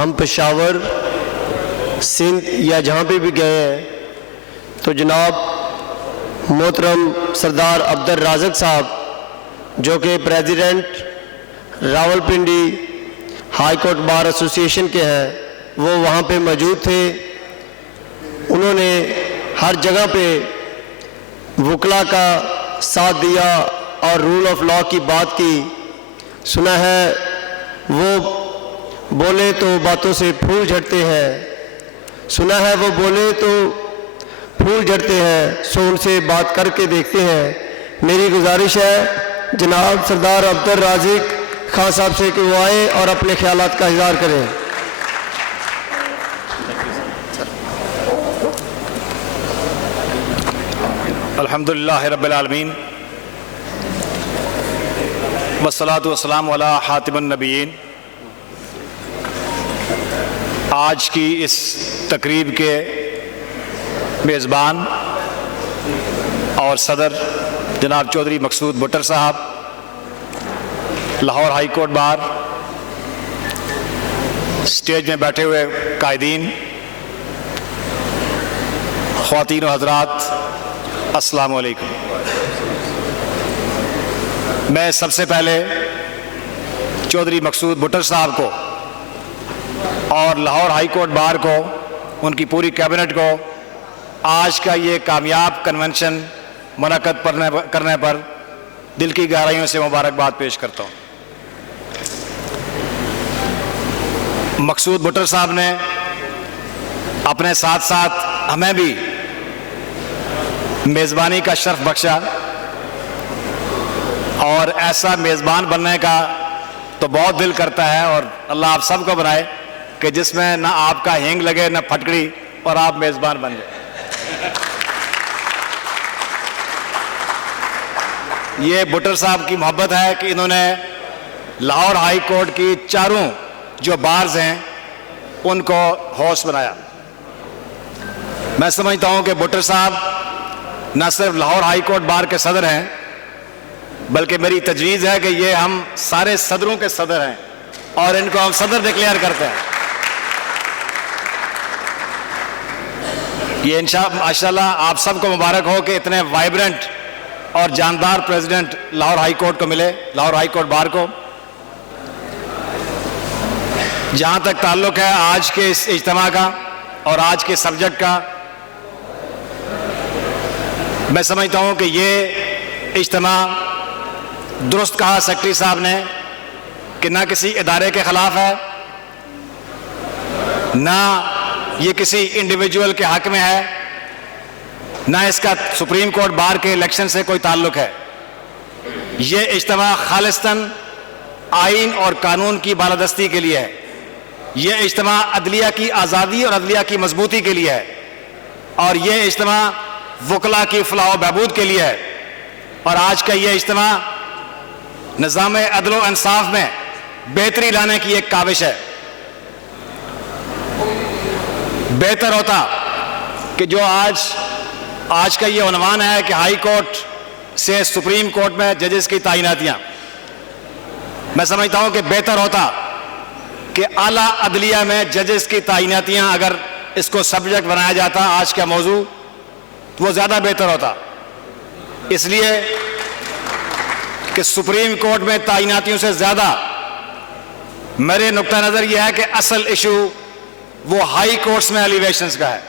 हम पेशावर, सिंध या जहाँ पे भी गए हैं तो जनाब मोहतरम सरदार अब्दुल राज़िक साहब जो कि president Rawalpindi high court bar association के हैं, वो वहाँ पे मौजूद थे। उन्होंने हर जगह पे वकला का साथ दिया और रूल ऑफ लॉ की बात की। सुना है वो बोले तो बातों से फूल झड़ते हैं, सुना है वो बोले तो फूल झड़ते हैं, सो उनसे बात करके देखते हैं। मेरी गुजारिश है जनाब सरदार अब्दुल राज़िक खान साहब से कि वो आए और अपने ख्यालात का इज़हार करें। अल्हम्दुलिल्लाह रब्बिल आलमीन वस्सलातु वस्सलामु अला खातिमुन नबिय्यीन। आज की इस तकरीब के मेज़बान और सदर जनाब चौधरी मकसूद भुट्टर साहब, Lahore high court bar, stage में बैठे हुए कायदीन, ख्वातीन व हज़रात, अस्सलामु अलैकुम। मैं सबसे पहले चौधरी मकसूद भुट्टर साहब को और लाहौर हाई कोर्ट बार को, उनकी पूरी कैबिनेट को आज का ये कामयाब कन्वेंशन मुनक़्क़द करने पर दिल की गहराइयों से मुबारकबाद पेश करता हूँ। मकसूद भुट्टर साहब ने अपने साथ साथ हमें भी मेज़बानी का शर्फ बख्शा और ऐसा मेज़बान बनने का तो बहुत दिल करता है और अल्लाह आप सबको बनाए कि जिसमें ना आपका हिंग लगे ना फटकड़ी और आप मेज़बान बन जाए। ये भुट्टर साहब की मोहब्बत है कि इन्होंने लाहौर हाई कोर्ट की चारों जो बार्स हैं उनको होस्ट बनाया। मैं समझता हूं कि भुट्टर साहब न सिर्फ लाहौर हाई कोर्ट बार के सदर हैं, बल्कि मेरी तजवीज़ है कि ये हम सारे सदरों के सदर हैं और इनको हम सदर डिक्लेयर करते हैं। ये माशाल्लाह आप सबको मुबारक हो कि इतने वाइब्रेंट और जानदार प्रेसिडेंट लाहौर हाई कोर्ट को मिले, लाहौर हाई कोर्ट बार को। जहाँ तक ताल्लुक है आज के इस इज्तिमा का और आज के सब्जेक्ट का, मैं समझता हूँ कि ये इज्तिमा दुरुस्त कहा सेक्रेटरी साहब ने कि ना किसी इदारे के ख़िलाफ़ है, ना ये किसी इंडिविजुअल के हक़ में है, ना इसका सुप्रीम कोर्ट बार के इलेक्शन से कोई ताल्लुक है। ये इज्तिमा खालिस्तन आइन और कानून की बालादस्ती के लिए है। ये इज्तिमा अदलिया की आज़ादी और अदलिया की मजबूती के लिए है और ये इज्तिमा वकला की फलाह बहबूद के लिए है। और आज का ये इज्तिमा निज़ाम अदल व इंसाफ में बेहतरी लाने की एक काविश है। बेहतर होता कि जो आज का ये उन्वान है कि हाई कोर्ट से सुप्रीम कोर्ट में जजेस की तैनातियाँ, मैं समझता हूँ कि बेहतर होता कि आला अदलिया में जजेस की तैनातियाँ अगर इसको सब्जेक्ट बनाया जाता आज का मौजू, तो वो ज़्यादा बेहतर होता। इसलिए कि सुप्रीम कोर्ट में तैनातियों से ज़्यादा मेरे नुक्ता नज़र यह है कि असल इशू वो हाई कोर्ट्स में एलिवेशंस का है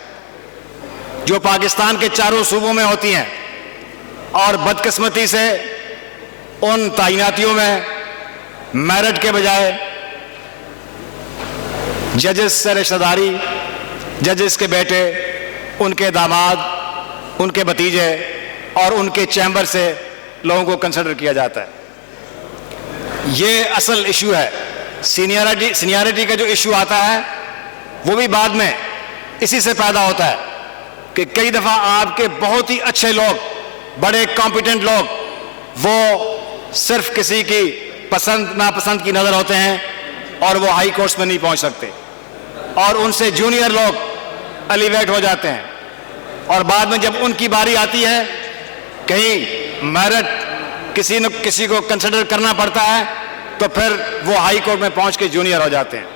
जो पाकिस्तान के चारों सूबों में होती हैं। और बदकिस्मती से उन तैनातियों में मेरिट के बजाय जजेस से रिश्तेदारी, जजेस के बेटे, उनके दामाद, उनके भतीजे और उनके चैम्बर से लोगों को कंसिडर किया जाता है। ये असल इशू है। सीनियरिटी का जो इशू आता है वो भी बाद में इसी से पैदा होता है कि कई दफ़ा आपके बहुत ही अच्छे लोग, बड़े कॉम्पिटेंट लोग, वो सिर्फ किसी की पसंद नापसंद की नज़र होते हैं और वो हाई कोर्ट्स में नहीं पहुंच सकते और उनसे जूनियर लोग एलिवेट हो जाते हैं। और बाद में जब उनकी बारी आती है, कहीं मेरिट किसी न किसी को कंसिडर करना पड़ता है, तो फिर वो हाई कोर्ट में पहुंच के जूनियर हो जाते हैं।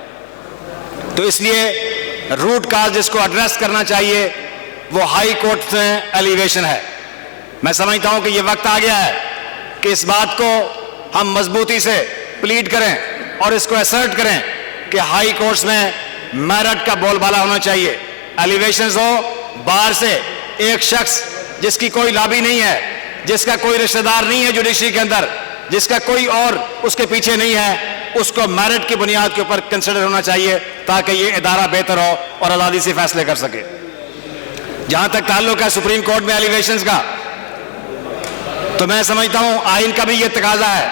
तो इसलिए रूट काज जिसको एड्रेस करना चाहिए वो हाई कोर्ट में एलिवेशन है। मैं समझता हूं कि ये वक्त आ गया है कि इस बात को हम मजबूती से प्लीड करें और इसको असर्ट करें कि हाई कोर्ट्स में मेरिट का बोलबाला होना चाहिए। एलिवेशंस हो बाहर से एक शख्स जिसकी कोई लॉबी नहीं है, जिसका कोई रिश्तेदार नहीं है जुडिशरी के अंदर, जिसका कोई और उसके पीछे नहीं है, उसको मेरिट की बुनियाद के ऊपर कंसिडर होना चाहिए ताकि ये इदारा बेहतर हो और आजादी से फैसले कर सके। जहां तक ताल्लुक है सुप्रीम कोर्ट में एलिवेशंस का, तो मैं समझता हूं आइन का भी ये तकाजा है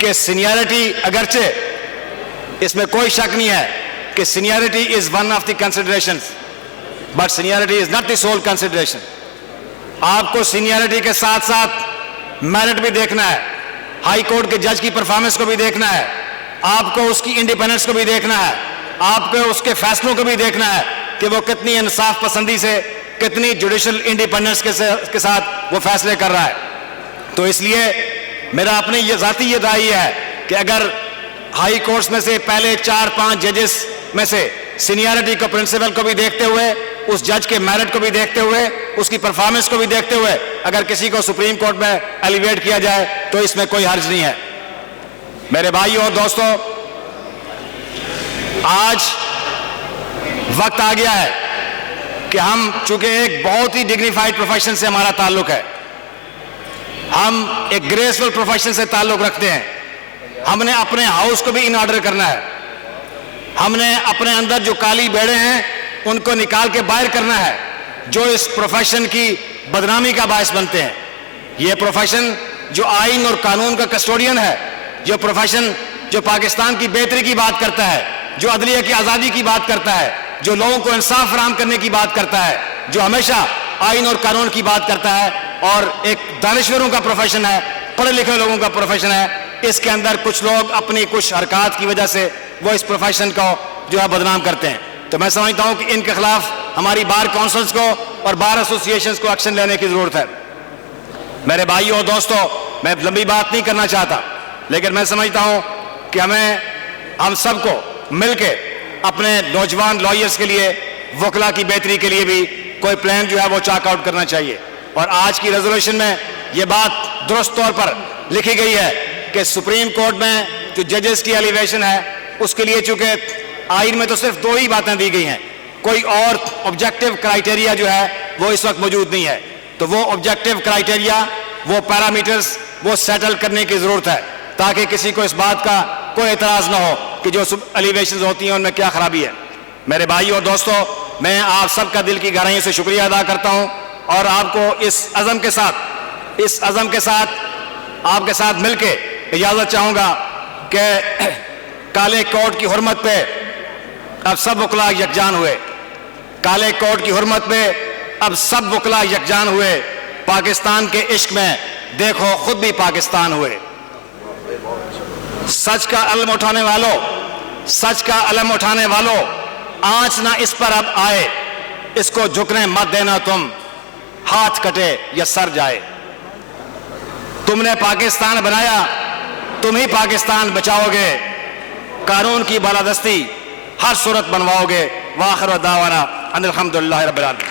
कि सीनियरिटी, अगरचे इसमें कोई शक नहीं है कि seniority is one of the considerations, but seniority is not the sole consideration. आपको सीनियरिटी के साथ साथ मेरिट भी देखना है, हाई कोर्ट के जज की परफॉर्मेंस को भी देखना है, आपको उसकी इंडिपेंडेंस को भी देखना है, आपको उसके फैसलों को भी देखना है कि वो कितनी इंसाफ पसंदी से, कितनी जुडिशल इंडिपेंडेंस के साथ वो फैसले कर रहा है। तो इसलिए मेरा अपनी ये जाती ये राय है कि अगर हाई कोर्ट्स में से पहले 4-5 जजेस में से सीनियरिटी को, प्रिंसिपल को भी देखते हुए, उस जज के मेरिट को भी देखते हुए, उसकी परफॉर्मेंस को भी देखते हुए अगर किसी को सुप्रीम कोर्ट में एलिवेट किया जाए तो इसमें कोई हर्ज नहीं है। मेरे भाइयों और दोस्तों, आज वक्त आ गया है कि हम, चूंकि एक बहुत ही डिग्निफाइड प्रोफेशन से हमारा ताल्लुक है, हम एक ग्रेसफुल प्रोफेशन से ताल्लुक रखते हैं, हमने अपने हाउस को भी इन ऑर्डर करना है, हमने अपने अंदर जो काली बेड़े हैं उनको निकाल के बाहर करना है जो इस प्रोफेशन की बदनामी का बायस बनते हैं। यह प्रोफेशन जो आइन और कानून का कस्टोडियन है, जो प्रोफेशन जो पाकिस्तान की बेहतरी की बात करता है, जो अदलिया की आज़ादी की बात करता है, जो लोगों को इंसाफ फराहम करने की बात करता है, जो हमेशा आइन और कानून की बात करता है और एक दानिश्वरों का प्रोफेशन है, पढ़े लिखे लोगों का प्रोफेशन है, इसके अंदर कुछ लोग अपनी कुछ हरकत की वजह से वो इस प्रोफेशन को जो है बदनाम करते हैं। तो मैं समझता हूं कि इनके खिलाफ हमारी बार काउंसिल्स को और बार एसोसिएशंस को एक्शन लेने की जरूरत है। मेरे भाइयों और दोस्तों, मैं लंबी बात नहीं करना चाहता, लेकिन मैं समझता हूं कि हम सबको मिलके अपने नौजवान लॉयर्स के लिए, वकला की बेहतरी के लिए भी कोई प्लान जो है वो चाक आउट करना चाहिए। और आज की रेजोल्यूशन में ये बात दुरुस्त तौर पर लिखी गई है कि सुप्रीम कोर्ट में जो जजेस की एलिवेशन है उसके लिए, चूंकि आइन में तो सिर्फ 2 ही बातें दी गई हैं, कोई और ऑब्जेक्टिव क्राइटेरिया जो है वो इस वक्त मौजूद नहीं है, तो वो ऑब्जेक्टिव क्राइटेरिया, वो पैरामीटर्स वो सेटल करने की जरूरत है ताकि किसी को इस बात का कोई एतराज ना हो कि जो एलिवेशन होती हैं उनमें क्या खराबी है। मेरे भाइयों और दोस्तों, मैं आप सबका दिल की गहराइयों से शुक्रिया अदा करता हूं और आपको इस अज़म के साथ आपके साथ मिलके इजाजत चाहूंगा कि काले कोर्ट की हुर्मत पे अब सब वकला यकजान हुए, काले कोर्ट की हुर्मत पे अब सब वकला यकजान हुए, पाकिस्तान के इश्क में देखो खुद भी पाकिस्तान हुए। सच का अलम उठाने वालों, सच का अलम उठाने वालों, आंच ना इस पर अब आए, इसको झुकने मत देना तुम, हाथ कटे या सर जाए। तुमने पाकिस्तान बनाया, तुम ही पाकिस्तान बचाओगे, कानून की बालादस्ती हर सूरत बनवाओगे। वाखिर दावाना अनिल हम्दुलिल्लाहि रब्बिल आलमीन।